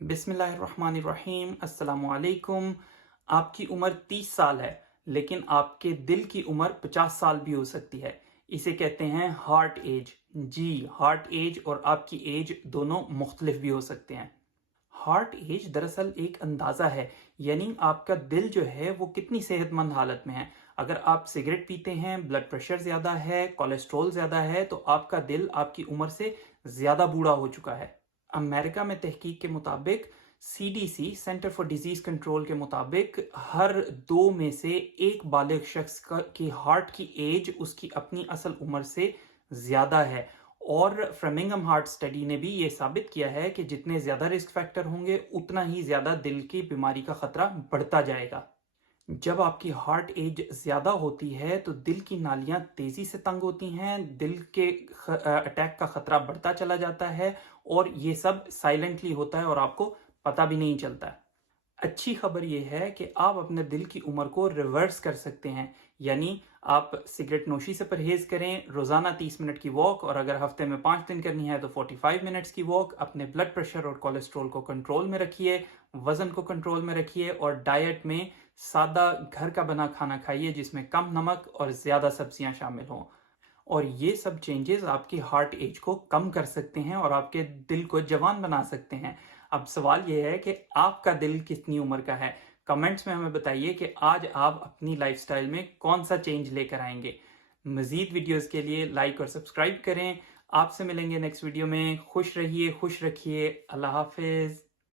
बिस्मिल्लाहिर्रहमानिर्रहीम। अस्सलाम वालेकुम। आपकी उम्र 30 साल है, लेकिन आपके दिल की उम्र 50 साल भी हो सकती है। इसे कहते हैं हार्ट एज। जी, हार्ट एज और आपकी एज दोनों मुख्तलिफ भी हो सकते हैं। हार्ट एज दरअसल एक अंदाज़ा है, यानी आपका दिल जो है वो कितनी सेहतमंद हालत में है। अगर आप सिगरेट पीते हैं, ब्लड प्रेशर ज़्यादा है, कोलेस्ट्रॉल ज़्यादा है, तो आपका दिल आपकी उम्र से ज़्यादा बूढ़ा हो चुका है। अमेरिका में तहकीक के मुताबिक CDC centre for disease control के मुताबिक हर 2 में से एक बालिग शख्स की हार्ट की एज उसकी अपनी असल उम्र से ज़्यादा है। और फ्रेमिंगम हार्ट स्टडी ने भी ये साबित किया है कि जितने ज़्यादा रिस्क फैक्टर होंगे उतना ही ज़्यादा दिल की बीमारी का खतरा बढ़ता जाएगा। जब आपकी हार्ट एज ज़्यादा होती है तो दिल की नालियां तेज़ी से तंग होती हैं, दिल के अटैक का खतरा बढ़ता चला जाता है और ये सब साइलेंटली होता है और आपको पता भी नहीं चलता है। अच्छी खबर यह है कि आप अपने दिल की उम्र को रिवर्स कर सकते हैं, यानी आप सिगरेट नोशी से परहेज करें, रोजाना 30 मिनट की वॉक, और अगर हफ्ते में 5 दिन करनी है तो 45 मिनट्स की वॉक। अपने ब्लड प्रेशर और कोलेस्ट्रॉल को कंट्रोल में रखिए, वजन को कंट्रोल में रखिए और डाइट में सादा घर का बना खाना खाइए जिसमें कम नमक और ज्यादा सब्जियां शामिल हों। और ये सब चेंजेस आपकी हार्ट एज को कम कर सकते हैं और आपके दिल को जवान बना सकते हैं। अब सवाल ये है कि आपका दिल कितनी उम्र का है। कमेंट्स में हमें बताइए कि आज आप अपनी लाइफस्टाइल में कौन सा चेंज लेकर आएंगे। मजीद वीडियोस के लिए लाइक और सब्सक्राइब करें। आपसे मिलेंगे नेक्स्ट वीडियो में। खुश रहिए, खुश रखिए। अल्लाह हाफिज।